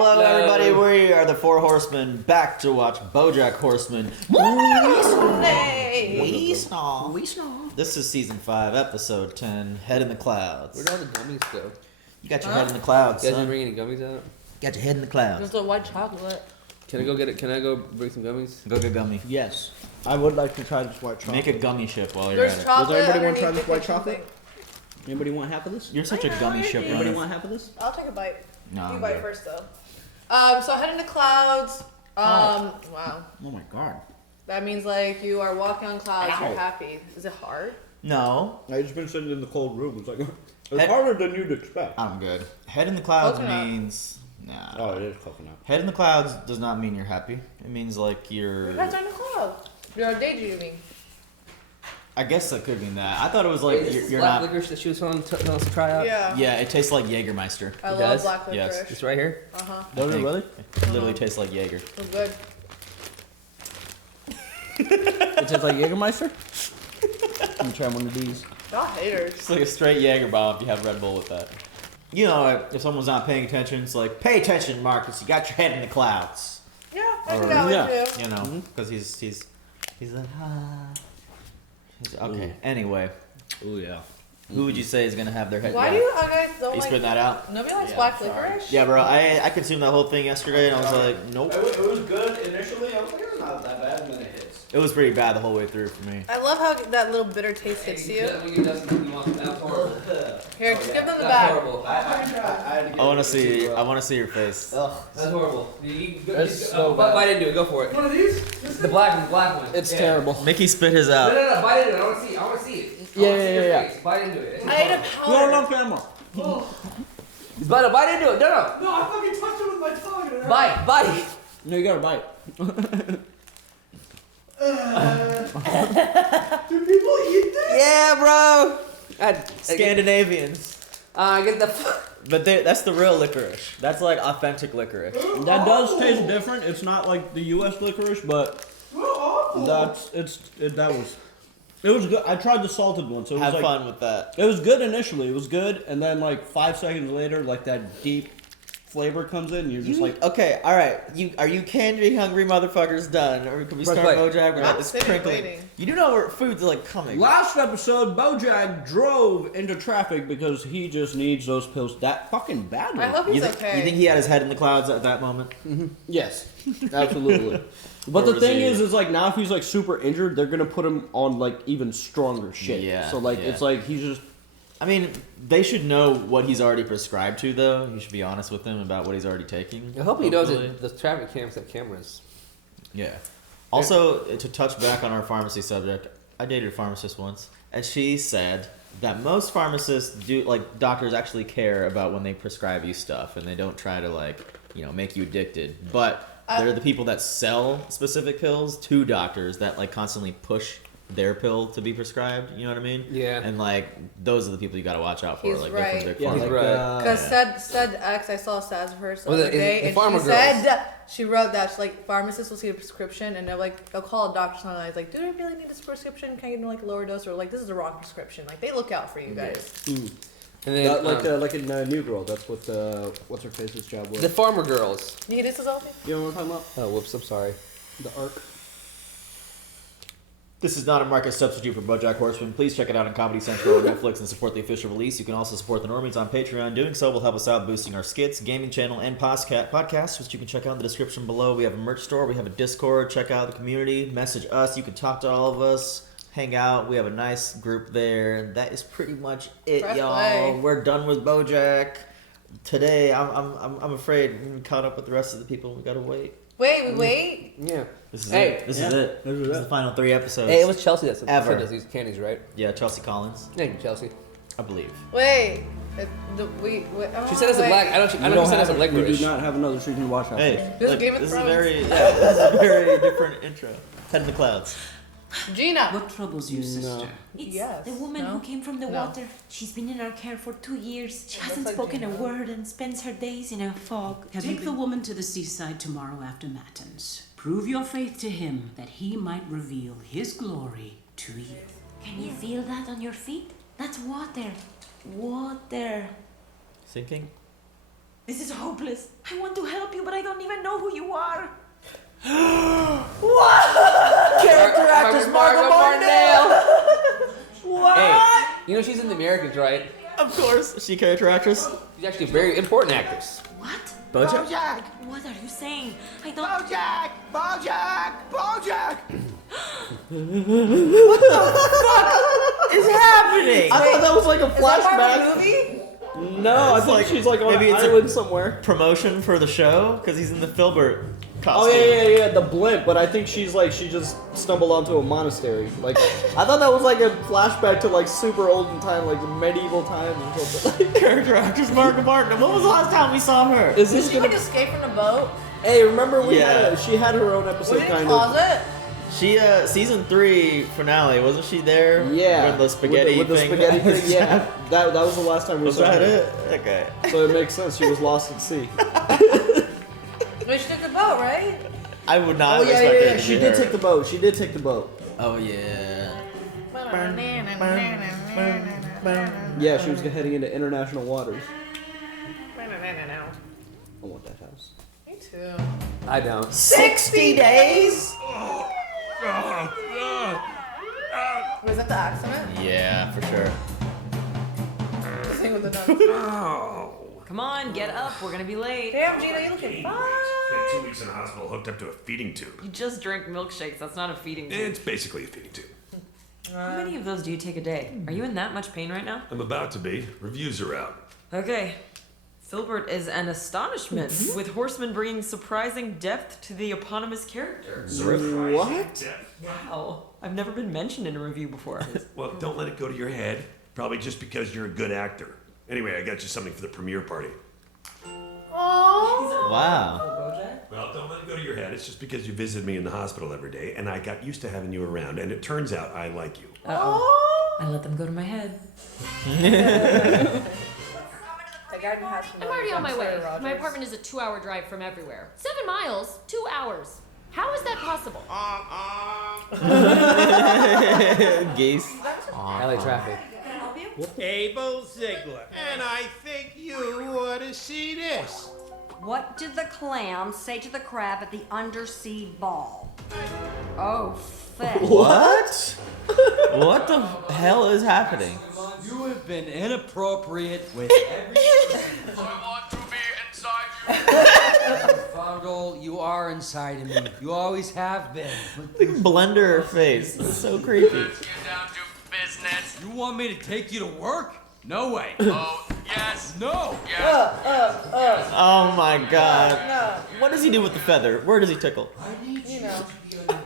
Hello, everybody. We are the Four Horsemen, back to watch Bojack Horseman. We snaw. This is season 5, episode 10, Head in the Clouds. Where'd all the gummies go? You got your head in the clouds, You guys son. didn't bring any gummies out? Got your head in the clouds. There's a white chocolate. Can I go get it? Can I go bring some gummies? Go get gummy. Yes. I would like to try this white chocolate. Make a gummy ship while you're There's at it. chocolate. Does anybody want to try underneath this white the chocolate? Anybody want half of this? You're such a gummy ship, Anybody Anybody runner. want half of this? I'll take a bite. No, You I'm bite good. first though. So head into clouds. Wow. Oh my god. That means like you are walking on clouds. Ow. You're happy. Is it hard? No, I just been sitting in the cold room. It's like it's Head- harder than you'd expect. I'm good. Head in the clouds Coconut. means... Nah. Oh, it is coconut. Head in the clouds does not mean you're happy. It means like Your you're... head's on the cloud. You're daydreaming. I guess that could mean that. I thought it was like Wait, you're black not... licorice that she was telling us to try out? Yeah. Yeah, it tastes like Jägermeister. I It love does? black Yes. licorice. It's right here? Uh-huh. I Does it think really? It literally tastes like Jaeger. It's good. It tastes like Jägermeister? Let me try one of these. Y'all haters. It's like a straight Jaeger bomb if you have Red Bull with that. You know, if someone's not paying attention, it's like, pay attention, Marcus. You got your head in the clouds. Yeah, I Or- can that yeah. with you. You know, because he's like, ah. Okay. Ooh. Anyway, Oh yeah. who would you say is gonna have their head? Why do you guys don't You like? spit that out? Nobody likes Yeah, black sorry. licorice. Yeah, bro. I consumed that whole thing yesterday, and I was like, nope. It was good initially. I was like, it's not that bad, and then it hits. It was pretty bad the whole way through for me. I love how that little bitter taste hits you. That's horrible. Here, just give them the That's bag. horrible. I want to see. I want to see your face. That's horrible. It's so bad. Bite into it. Go for it. One of these? The black one. It's Yeah. terrible. Mickey spit his No, out. no, bite into it. I want to see it. I want to see it. Yeah, I wanna see your yeah. face. Bite into it. I ate a No, powder. no camera. Bite into it. No. No, I fucking touched it with my tongue. And Bite. No, you gotta bite. Do people eat this? Yeah, bro. Scandinavians. Get the. But that's the real licorice. That's like authentic licorice. That does taste different. It's not like the U.S. licorice, but it was good. I tried the salted one, so it was Have like fun with that. it was good initially. It was good, and then like 5 seconds later, like that deep flavor comes in, and you're just like, Okay, all right. Are you candy hungry motherfuckers done, or can we Press start play. Bojack without this sitting crinkling? waiting. You do know where food's like coming. last episode, Bojack drove into traffic because he just needs those pills that fucking badly. I hope You, he's think okay. you think he had his head in the clouds at that moment? Yes, absolutely. But Or the was thing he- is like now if he's like super injured, they're gonna put him on like even stronger shit. Yeah, So like yeah. it's like he's just I mean, they should know what he's already prescribed to, though. You should be honest with him about what he's already taking. I hope he knows hopefully. that the traffic cams have cameras. Yeah. Also, to touch back on our pharmacy subject, I dated a pharmacist once, and she said that most pharmacists doctors actually care about when they prescribe you stuff, and they don't try to, make you addicted. But they're the people that sell specific pills to doctors that, constantly push their pill to be prescribed, you know what I mean? Yeah. And, those are the people you gotta watch out for. He's they're right. from big yeah, pharma. like, right. Because said X, I saw Saz of hers the Was other it- is day, the and farmer she girls? said she wrote that she's like pharmacists will see a prescription and they'll call a doctor and like, do I really need this prescription? Can I get a lower dose? Or this is the wrong prescription. Like they look out for you guys. And then like in New Girl. That's what what's her face's job was. the farmer girls. You this is all me? You know what I'm talking about? Oh, whoops! I'm sorry. The arc. This is not a market substitute for Bojack Horseman. Please check it out on Comedy Central or Netflix and support the official release. You can also support the Normies on Patreon. Doing so will help us out boosting our skits, gaming channel, and podcasts, which you can check out in the description below. We have a merch store. We have a Discord. Check out the community. Message us. You can talk to all of us. Hang out. We have a nice group there. That is pretty much it, Press y'all. play. We're done with Bojack. Today, I'm afraid we caught up with the rest of the people. We gotta wait. Wait, we wait. Yeah. This is Hey. it. This is Yeah. it. This is This is it. the final 3 episodes. Hey, it was Chelsea that Ever. sent us these candies, right? Yeah, Chelsea Collins, Thank you, Chelsea. I believe. Wait. She sent us a black. I know she sent us a we licorice. do not have another treat to watch out. Hey, This is look, Game of this is Thrones. this is a very different intro. Head in the clouds. Gina. What troubles you, sister? It's Yes. the woman No? who came from the No. water. She's been in our care for 2 years. She hasn't like spoken a Gina. word and spends her days in a fog. Take the woman to the seaside tomorrow after matins. Prove your faith to him that he might reveal his glory to you. Can you feel that on your feet? That's water. Water. Sinking? This is hopeless. I want to help you, but I don't even know who you are. What? Character actress Margo Martindale. What? Hey, you know she's in the Americans, right? Of course, is she character actress? She's actually a very important actress. What? Bojack. What are you saying? I don't. Bojack! Bojack! Bojack! Is happening? I thought that was like a Is that part of flashback. the movie? No, I It's think like- she's like on maybe an it's a- island somewhere. Promotion for the show because he's in the Filbert Oh costume. yeah, the blimp. But I think she just stumbled onto a monastery. Like I thought that was like a flashback to like super olden time, like medieval times or something. Character actress Margo Martin. When was the last time we saw her? Is Did this she gonna? like escape from the boat? Hey, remember we Yeah. she had her own episode Was it in kind the of. closet? She season 3 finale, wasn't she there? Yeah, With the spaghetti with the thing. spaghetti thing. Yeah, that was the last time we Was saw that her. it? Okay. So it makes sense. She was lost at sea. Wait, she took the boat, right? I would not Oh expect yeah. it to She be did her. take the boat. She did take the boat. Oh yeah. Yeah, she was heading into international waters. I want that house. Me too. I don't. 60 days? Was that the accident? Yeah, for sure. The thing with the nuts. Come on, get up. We're gonna be late. Damn, Gina, you looking fine. Spent 2 weeks in the hospital hooked up to a feeding tube. You just drink milkshakes. That's not a feeding tube. It's basically a feeding tube. How many of those do you take a day? Are you in that much pain right now? I'm about to be. Reviews are out. Okay. Filbert is an astonishment, with Horseman bringing surprising depth to the eponymous character. What? Wow. I've never been mentioned in a review before. Well, don't let it go to your head. Probably just because you're a good actor. Anyway, I got you something for the premiere party. Oh. Wow. Well, don't let it go to your head. It's just because you visited me in the hospital every day, and I got used to having you around, and it turns out I like you. Uh-oh. I let them go to my head. That garden has some I'm already on my way. Rogers. My apartment is a 2-hour drive from everywhere. 7 miles, 2 hours. How is that possible? Geese. LA traffic. Abel Ziegler. And I think you ought to see this. What did the clam say to the crab at the undersea ball? Oh, fish. What? What the hell is happening? You have been inappropriate with every. I want to be inside you. Fondle, you are inside of me. You always have been. Like blender face. It's so creepy. Let's get down to business. You want me to take you to work? No way. Oh, yes. No. Yes. Oh my god. No, What does he do with the feather? Where does he tickle? you know. That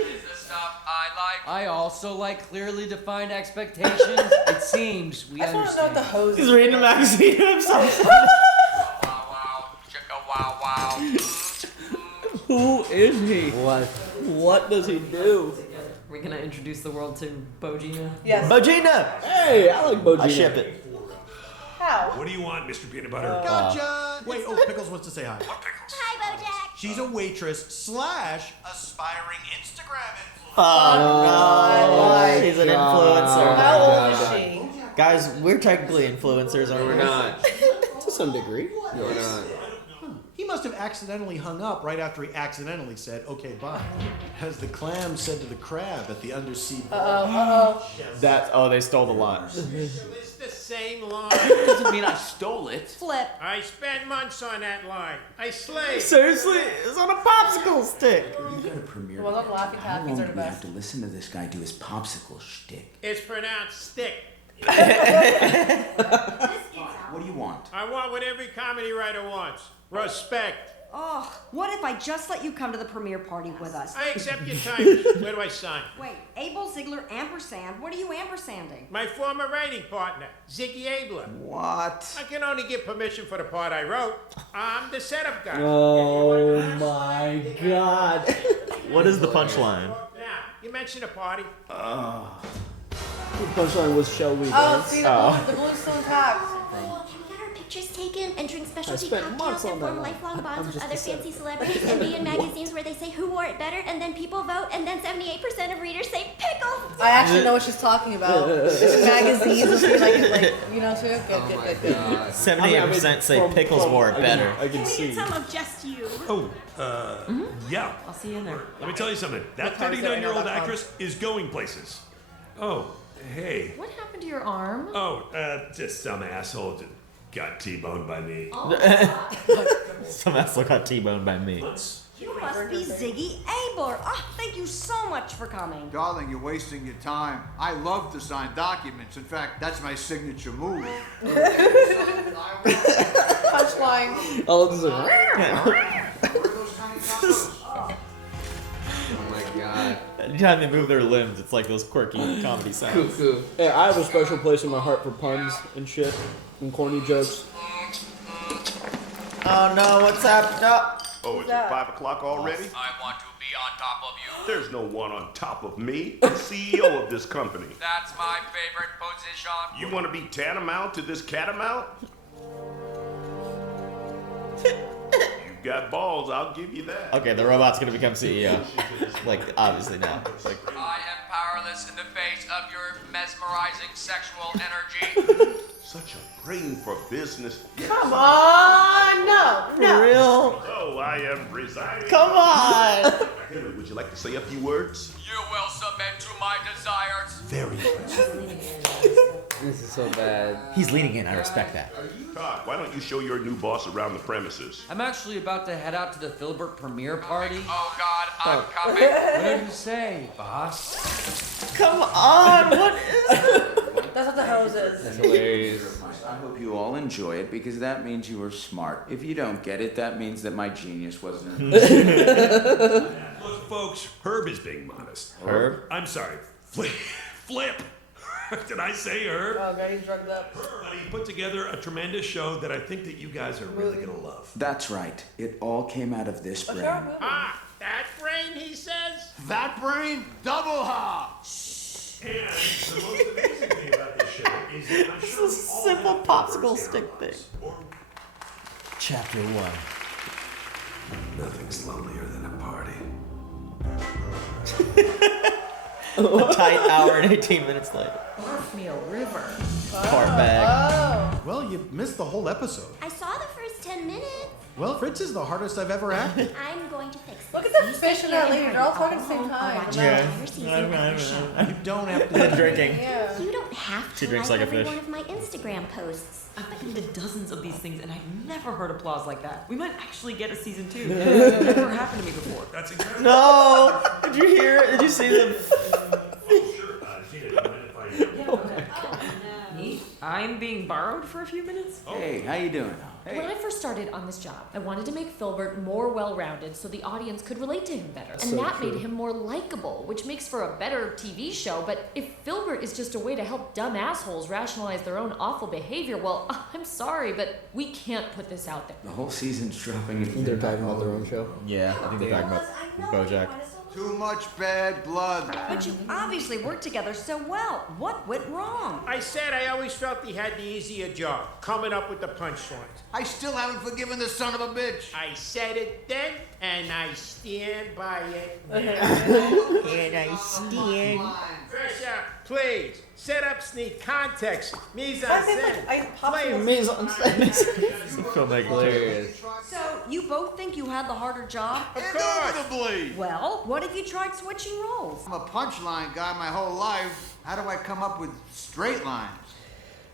is the stuff I like. I also like clearly defined expectations. It seems we I just want to know what the understand. hose He's is. reading a magazine himself. Wow, wow. Chicka wow, wow. Who is he? What? What does he do? Are we gonna introduce the world to Bojina? Yes. Bojina! Hey, I like Bojina. I ship it. How? What do you want, Mr. Peanut Butter? Gotcha. Wait, Pickles wants to say hi. What pickles? Hi, Bojack. She's a waitress / aspiring Instagram influencer. Oh, no. She's an influencer. How old is she? Guys, we're technically influencers, aren't we? We're not. To some degree. We're not. He must have accidentally hung up right after he accidentally said, okay, bye. As the clam said to the crab at the undersea ball. They stole the line. It's the same line. Doesn't mean I stole it. Flip. I spent months on that line. I slaved. Seriously? It's on a popsicle stick. You got a premiere. Well, those Laffy How long Taffies do are the we have best. to listen to this guy do his popsicle shtick? It's pronounced stick. What do you want? I want what every comedy writer wants. Respect. Oh, what if I just let you come to the premiere party with us? I accept your time. Where do I sign? Wait, Abel Ziegler ampersand. What are you ampersanding? My former writing partner, Ziggy Abler. What? I can only get permission for the part I wrote. I'm the setup guy. Oh my god. What is the punchline? Now, you mentioned a party. The punchline was shall we Oh, dance? see, the balloon's still intact. pictures taken and drink specialty spent months cocktails and on that form one. lifelong I'm bonds with just other upset. fancy celebrities and be in magazines where they say who wore it better, and then people vote, and then 78% of readers say pickles. I actually know what she's talking about. There's magazines, she like you know too. Good. 78% say Pickles wore it better. I can see. Some of just you. Oh, yeah. I'll see you in there. Let me tell you something. That time is it? 39-year-old actress is going places. Oh, hey. What happened to your arm? Oh, just some asshole that got T-boned by me. Some asshole got T-boned by me. You must be Ziggy Abler. Oh, thank you so much for coming. Darling, you're wasting your time. I love to sign documents. In fact, that's my signature move. Punchline. All of this Oh my god. Anytime they move their limbs, it's like those quirky comedy sounds. Cuckoo. Hey, I have a special place in my heart for puns and shit and corny jokes. Oh no, what's up? No. Oh, is it 5 o'clock already? I want to be on top of you. There's no one on top of me. I'm CEO of this company. That's my favorite position. You want to be tantamount to this catamount? You got balls, I'll give you that. Okay, the robot's gonna become CEO. Like, obviously now. Like, I am powerless in the face of your mesmerizing sexual energy. Such a brain for business. Come on, no. for real? So I am resigning. Come on. Henry, would you like to say a few words? You will submit to my desires. Very This is so bad. He's leaning in. I respect that. Todd, why don't you show your new boss around the premises? I'm actually about to head out to the Filbert premiere party. Oh God, I'm coming. Whatever you say, boss. Come on. What is That's what the hose is. That's hilarious. I hope you all enjoy it because that means you were smart. If you don't get it, that means that my genius wasn't. Look, folks, Herb is being modest. Herb? I'm sorry. Flip. Did I say Herb? Oh, God, he's drugged up. Herb, he put together a tremendous show that I think that you guys are really gonna love. That's right. It all came out of this brain. Ah, that brain, he says? That brain? Double ha! And the most amazing thing about this show is that I'm sure It's a simple popsicle stick thing. Chapter 1. Nothing's lonelier than a party. A tight hour and 18 minutes later. Barf me a river. Fart bag. Well, you missed the whole episode. I saw the first 10 minutes. Well, Fritz is the hardest I've ever acted. I'm going to fix this. Look at the fish and that lady. They're all talking at the same time. You don't have to. Drinking. Yeah. You don't have She to drinks like like a every fish. one of my Instagram posts. I've been to dozens of these things and I've never heard applause like that. We might actually get a season 2. It's never happened to me before. That's incredible. No! Did you hear it? Did you see the... I'm being borrowed for a few minutes? Hey, how you doing? When I first started on this job, I wanted to make Filbert more well-rounded so the audience could relate to him better. And that made him more likable, which makes for a better TV show. But if Filbert is just a way to help dumb assholes rationalize their own awful behavior, well, I'm sorry, but we can't put this out there. The whole season's dropping. They're talking about their own show. Yeah, I think they're talking about Bojack. Too much bad blood. But you obviously worked together so well. What went wrong? I said I always felt he had the easier job, coming up with the punchlines. I still haven't forgiven the son of a bitch. I said it then, and I stand by it now. And I stand. Trisha, please, set up sneak context, mise en I think, scène. like, Hilarious. So, you both think you had the harder job? Of course. Indubitably. Well, what if you tried switching roles? I'm a punchline guy my whole life. How do I come up with straight lines?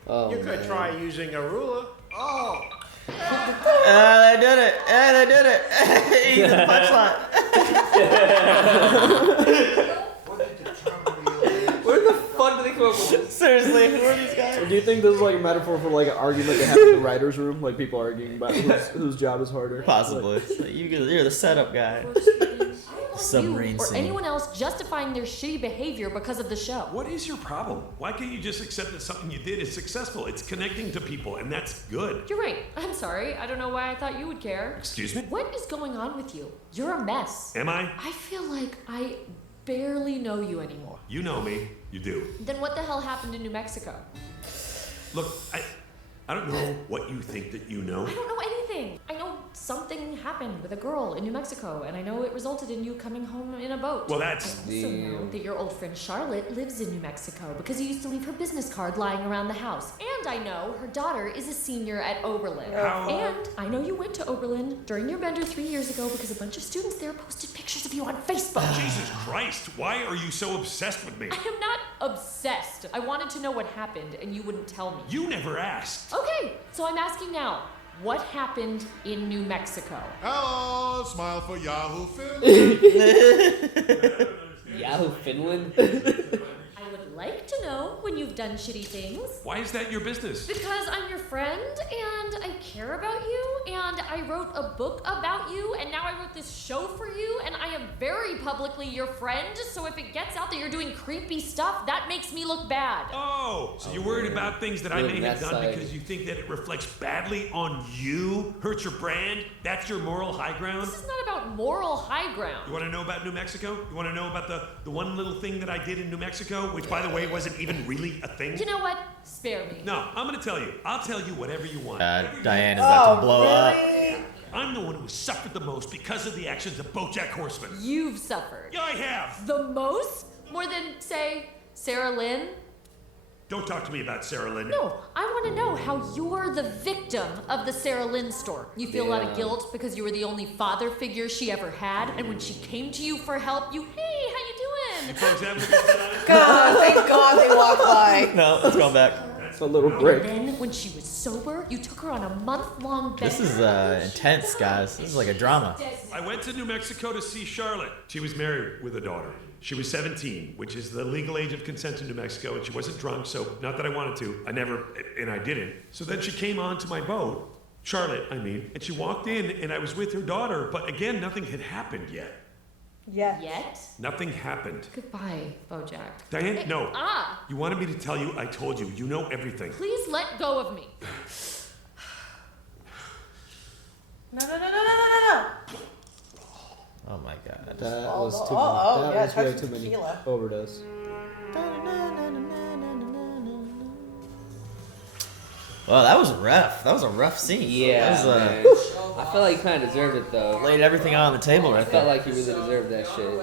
Oh, You could try using a ruler. Oh. I did it! And I did it! He's the punchline. Where the fuck did they come up with this? Seriously, who are these guys? Do you think this is like a metaphor for like an argument they have in the writer's room? Like people arguing about whose job is harder? Possibly. You're the setup guy. Submarine Or scene. anyone else justifying their shitty behavior because of the show. What is your problem? Why can't you just accept that something you did is successful? It's connecting to people, and that's good. You're right. I'm sorry. I don't know why I thought you would care. Excuse me? What is going on with you? You're a mess. Am I? I feel like I barely know you anymore. You know me. You do. Then what the hell happened in New Mexico? Look, I don't know what you think that you know. I don't know anything. I know something happened with a girl in New Mexico, and I know it resulted in you coming home in a boat. Well, that's... I also know that your old friend Charlotte lives in New Mexico because you used to leave her business card lying around the house. And I know her daughter is a senior at Oberlin. How? And I know you went to Oberlin during your bender 3 years ago because a bunch of students there posted pictures of you on Facebook. Jesus Christ, why are you so obsessed with me? I am not obsessed. I wanted to know what happened, and you wouldn't tell me. You never asked. Okay, so I'm asking now. What happened in New Mexico? Hello, smile for Yahoo Finland. Yahoo Finland? I would like to know when you've done shitty things. Why is that your business? Because I'm your friend, and I care about you, and I wrote a book about you, and now I wrote this show for you, and I am very publicly your friend, so if it gets out that you're doing creepy stuff, that makes me look bad. Oh, so you're worried about things that I may have done because you think that it reflects badly on you? Hurts your brand? That's your moral high ground? This is not about moral high ground. You want to know about New Mexico? You want to know about the one little thing that I did in New Mexico, which, by the way, wasn't even really a thing? You know what? Spare me. No, I'm going to tell you. I'll tell you whatever you want. Diane is about to blow up. I'm the one who has suffered the most because of the actions of Bojack Horseman. You've suffered. Yeah, I have. The most? More than, say, Sarah Lynn? Don't talk to me about Sarah Lynn. No, I want to know how you're the victim of the Sarah Lynn story. You feel a lot of guilt because you were the only father figure she ever had, and when she came to you for help, you, hey, how you doing? God, thank God they walked by. No, it's going back. It's a little break. And then when she was sober, you took her on a month-long bender. This is intense, guys. This is like a drama. I went to New Mexico to see Charlotte. She was married with a daughter. She was 17, which is the legal age of consent in New Mexico, and she wasn't drunk, so not that I wanted to. I never, and I didn't. So then she came onto my boat, Charlotte, I mean, and she walked in, and I was with her daughter, but again, nothing had happened yet. Yet? Nothing happened. Goodbye, Bojack. Diane, Hey, no. Ah! You wanted me to tell you, I told you. You know everything. Please let go of me. No. Oh my God. That was too yeah, that was try way some too many tequila. overdose. Well, that was rough. That was a rough scene. Yeah, That was, man. I feel like he kind of deserved it, though. laid everything on the table I right felt there. like he really deserved that shit.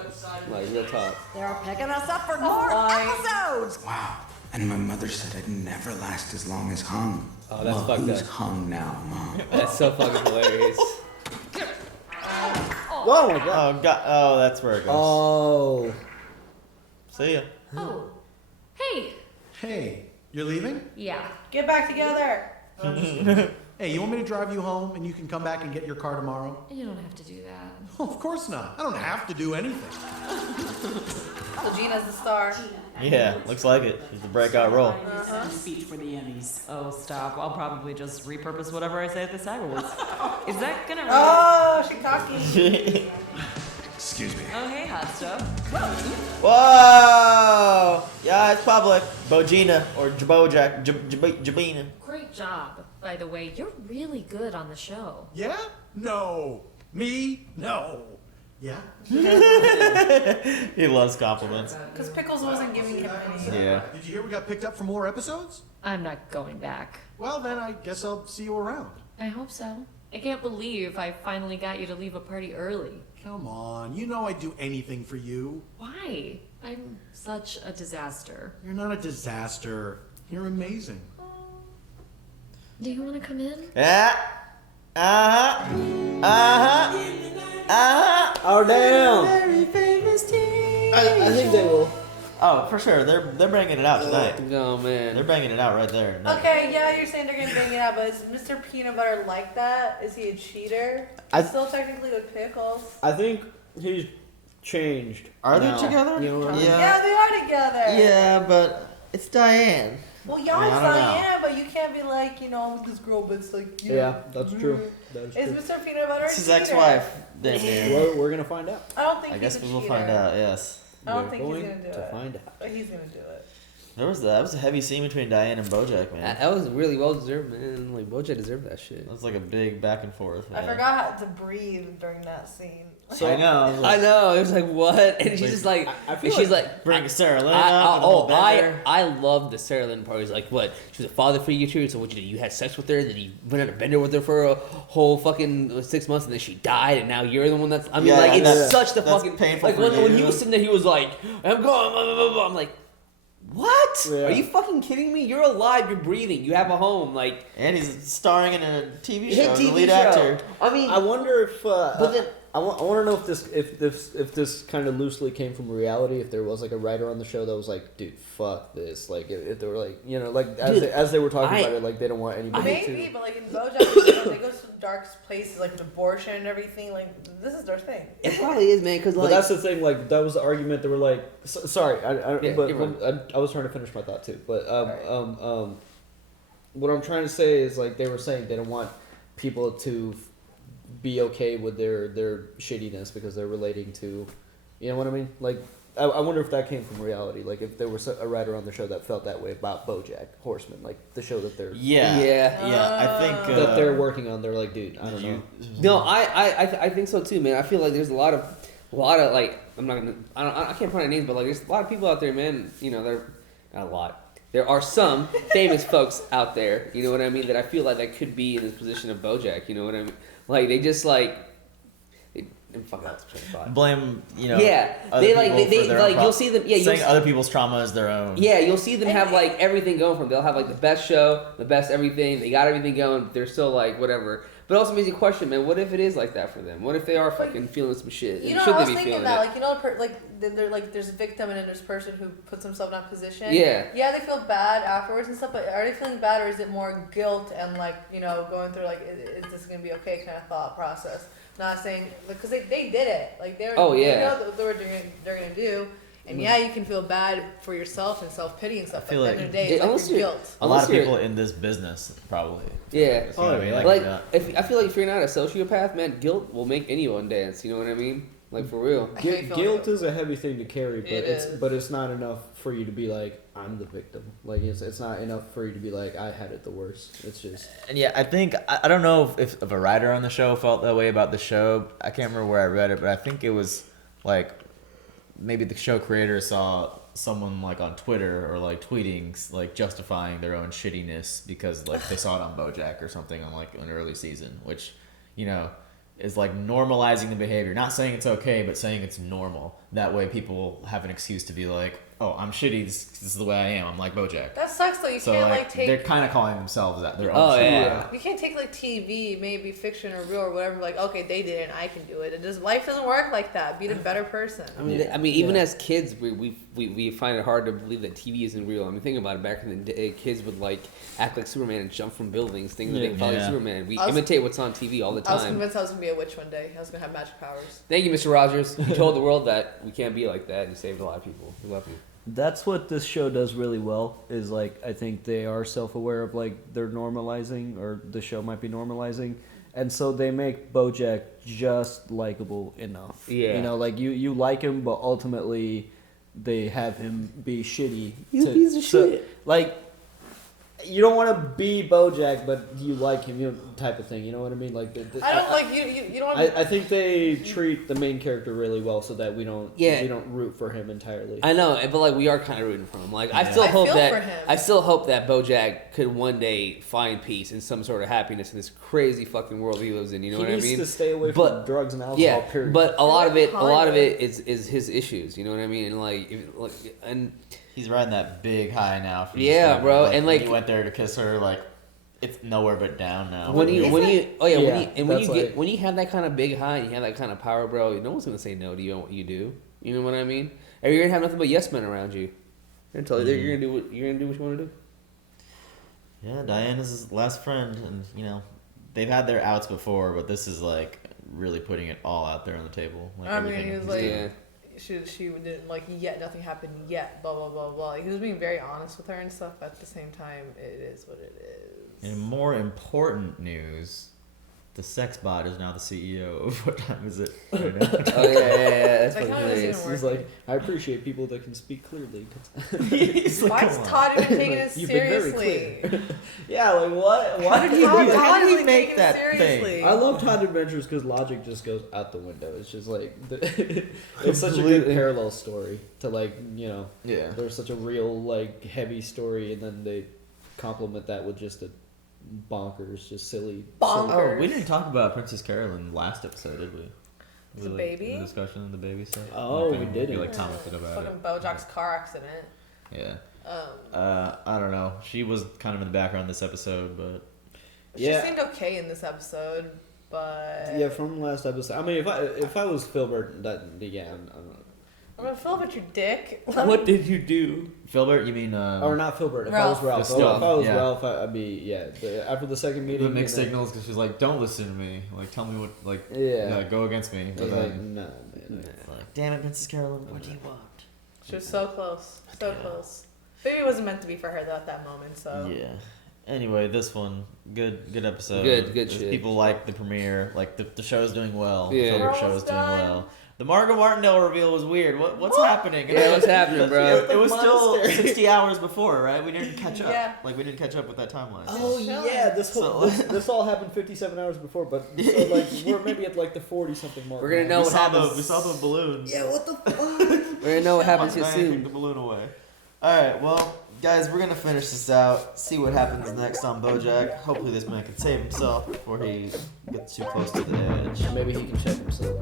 Like, real talk. They're picking us up for more episodes. Wow. And my mother said I'd never last as long as hung. Oh, that's well, fucked who's up. hung now, Mom? That's so fucking hilarious. Oh my God. Oh God. Oh, that's where it goes. Oh. See ya. Oh. Hey. Hey, you're leaving? Yeah. Get back together. Hey, you want me to drive you home and you can come back and get your car tomorrow? You don't have to do that. Oh, of course not. I don't have to do anything. So Gina's the star. Yeah, looks like it. She's the breakout role. Speech for the Emmys. Oh, stop. I'll probably just repurpose whatever I say at the SAG Awards. Is that gonna really... Oh, she's talking. Excuse me. Oh, hey, hot stuff. Whoa! Yeah, it's public. Bojina or Bojack, Jabina. Great job, by the way. You're really good on the show. Yeah? No. Me? No. Yeah? He loves compliments. Because Pickles wasn't giving him any. Yeah. Did you hear we got picked up for more episodes? I'm not going back. Well, then I guess I'll see you around. I hope so. I can't believe I finally got you to leave a party early. Come on. You know I'd do anything for you. Why? I'm such a disaster. You're not a disaster. You're amazing. Do you want to come in? Yeah. Oh damn! Very famous team. I think they will. Oh, for sure. They're banging it out tonight. Oh man. They're banging it out right there. tonight. Okay, yeah, you're saying they're gonna bang it out, but is Mr. Peanut Butter like that? Is he a cheater? He's still technically with Pickles. I think he's changed. Are they now. together? You know what I mean? Yeah, they are together. Yeah, but it's Diane. Well, I y'all don't know. Diana, but you can't be like, I'm with this girl, but it's like, Yeah, that's true. That is Is true. Mr. Peanut Butter a It's his cheater? ex-wife. Damn near. We're gonna find out. I don't think I he's guess a we will cheater. find out. Yes. I don't We're think he's going gonna do to it. find out. But he's gonna do it. That was a heavy scene between Diane and Bojack, man. That was really well deserved, man. Like Bojack deserved that shit. It was like a big back and forth. I forgot how to breathe during that scene. So I know. I know. It was like what, and she's just like, I feel and she's like like, bring Sarah Lynn up. I love the Sarah Lynn part. He's like, what? She was a father figure to you. So what you did? You had sex with her, then you went on a bender with her for a whole fucking 6 months, and then she died, and now you're the one that's. I mean, Yeah, like it's such the that's fucking painful like for when he you. was sitting there, he was like, I'm going. Blah, blah, blah, blah. I'm like. What? Yeah. Are you fucking kidding me? You're alive. You're breathing. You have a home. Like, and he's starring in a TV Hit show, TV the lead show. actor. I mean, I wonder if. but then I want to know if this kind of loosely came from reality. If there was like a writer on the show that was like, dude, fuck this. Like if they were like, you know, like as they were talking about it, like they don't want anybody Maybe, but like in BoJack, they go to some dark places like with abortion and everything. Like this is their thing. it probably is, man. Because But like, that's the thing. Like that was the argument. They were like, sorry, Yeah, but you're right. I was trying to finish my thought too. But what I'm trying to say is like they were saying they don't want people to be okay with their shittiness because they're relating to, you know what I mean? Like I wonder if that came from reality. Like if there was a writer on the show that felt that way about Bojack Horseman, like the show that they're I think that they're working on. They're like, dude, I don't know. No, I think so too, man. I feel like there's a lot of like I can't point out names, but like there's a lot of people out there, man. You know, they're not a lot. There are some famous folks out there, you know what I mean, that I feel like that could be in this position of Bojack. You know what I mean? Like they just like. Fuck out the thought. Blame, you know. Yeah, other they like people they for their like own you'll see them. Yeah, saying other people's trauma as their own. Yeah, you'll see them have like everything going for them. They'll have like the best show, the best everything. They got everything going. They're still like whatever. But it also makes you question, man. What if it is like that for them? What if they are fucking feeling some shit? You And know, should I was they be thinking feeling that, it? like, you know, like there's a victim and then there's a person who puts himself in that position. Yeah. Yeah, they feel bad afterwards and stuff, but are they feeling bad or is it more guilt and like, you know, going through like, is this gonna be okay kind of thought process? Not saying because they did it, like they know what they're gonna do. And yeah, you can feel bad for yourself and self-pity and stuff. I feel but at the end of the day, it's like guilt. A lot of people in this business probably. Yeah. You know what I mean? Like if I feel like if you're not a sociopath, man, guilt will make anyone dance. You know what I mean? Like for real. Guilt is a heavy thing to carry, but It it's not enough for you to be like, I'm the victim. Like it's not enough for you to be like, I had it the worst. It's just. And yeah, I think I don't know if a writer on the show felt that way about the show. I can't remember where I read it, but I think it was like maybe the show creator saw someone like on Twitter or like tweeting like justifying their own shittiness because like they saw it on BoJack or something on like an early season, which, you know, is like normalizing the behavior. Not saying it's okay, but saying it's normal. That way people have an excuse to be like, oh, I'm shitty. This is the way I am. I'm like BoJack. That sucks though. You can't like take. They're kind of calling themselves that. Their own. You can't take like TV, maybe fiction or real or whatever. Like, okay, they did it, and I can do it. Life doesn't work like that. Be the better person. I mean, even as kids, we find it hard to believe that TV isn't real. I mean, think about it. Back in the day, kids would like act like Superman and jump from buildings, thinking that they felt like Superman. We imitate what's on TV all the time. I was convinced I was gonna be a witch one day. I was gonna have magic powers. Thank you, Mr. Rogers. You told the world that we can't be like that, and you saved a lot of people. We love you. That's what this show does really well. Is like I think they are self-aware of like they're normalizing, or the show might be normalizing, and so they make BoJack just likable enough. Yeah, you know, like you like him, but ultimately they have him be shitty. He's a piece of shit. Like you don't want to be BoJack, but you like him, you know, type of thing. You know what I mean? Like I don't like you don't. I think they treat the main character really well, so that we don't root for him entirely. I know, but like we are kind of rooting for him. Like I still hope that BoJack could one day find peace and some sort of happiness in this crazy fucking world he lives in. You know what I mean? He needs to stay away from drugs and alcohol. Yeah, period. but a lot of it is his issues. You know what I mean? And he's riding that big high now. Yeah, bro, like, and like he went there to kiss her, like it's nowhere but down now. When you have that kind of big high and you have that kind of power, bro, no one's gonna say no to you on what you do. You know what I mean? And you're gonna have nothing but yes men around you. They're gonna tell you you're gonna do what you want to do. Yeah, Diane is his last friend, and you know they've had their outs before, but this is like really putting it all out there on the table. Like, I mean, he was like. She didn't like yet. Nothing happened yet. Blah blah blah blah. Like, he was being very honest with her and stuff. But at the same time, it is what it is. In more important news, the sex bot is now the CEO of What Time Is It? Right now. Oh yeah, that's Like, how funny. is it He's like, I appreciate people that can speak clearly. He's like, Why come is on. Todd even taking it You've been very seriously? clear. Yeah, like what? Why did he do Todd that? How did he is make taken that seriously. thing? I love Todd Adventures because logic just goes out the window. It's just like it's such a good parallel story to Yeah. there's such a real like heavy story, and then they complement that with just a bonkers, just silly. Bonkers. Oh, we didn't talk about Princess Carolyn last episode, did we? The baby? The discussion of the baby stuff. Oh, we didn't. You like commented about Fucking it. Bojack's car accident. Yeah. I don't know. She was kind of in the background this episode, but She seemed okay in this episode, but Yeah, from last episode. I mean, if I was Filbert, I'm I'm gonna fill with your dick. what did you do, Filbert? You mean or not Filbert. If Ralph. I was Ralph, Still, if I was yeah. Ralph, I'd be after the second meeting. the mixed signals because she's like, "Don't listen to me. Like, tell me what. Go against me." But He's then, like, no, man. like, damn it, Princess Carolyn, what do you want? She was so close, so close. Maybe it wasn't meant to be for her though at that moment. So Yeah. Anyway, this one, good episode. Good If shit. people like the premiere, like the show's doing well. Yeah. The We're show's almost doing done. well. The Margo Martindale reveal was weird. What's happening? Yeah, what's happening, bro? It was still Monastery. 60 hours before, right? We didn't catch up. Yeah. Like we didn't catch up with that timeline. Oh yeah, this all happened 57 hours before, but so like we're maybe at like the 40 something mark. We're gonna know we what saw happens. we saw the balloon. Yeah, what the fuck? We're gonna know what happens here Diane kicked soon. the balloon away. All right, well, guys, we're gonna finish this out. See what happens next on BoJack. Hopefully, this man can save himself before he gets too close to the edge. Maybe he can check himself.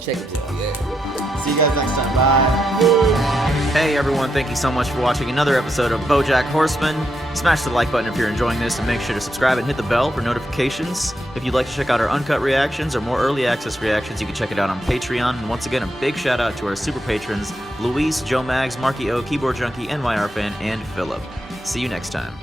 Check it out, yeah. See you guys next time. Bye. Hey everyone, thank you so much for watching another episode of Bojack Horseman. Smash the like button if you're enjoying this, and make sure to subscribe and hit the bell for notifications. If you'd like to check out our uncut reactions or more early access reactions, you can check it out on Patreon. And once again, a big shout out to our super patrons, Luis, Joe Mags, Marky O, Keyboard Junkie, NYR Fan, and Philip. See you next time.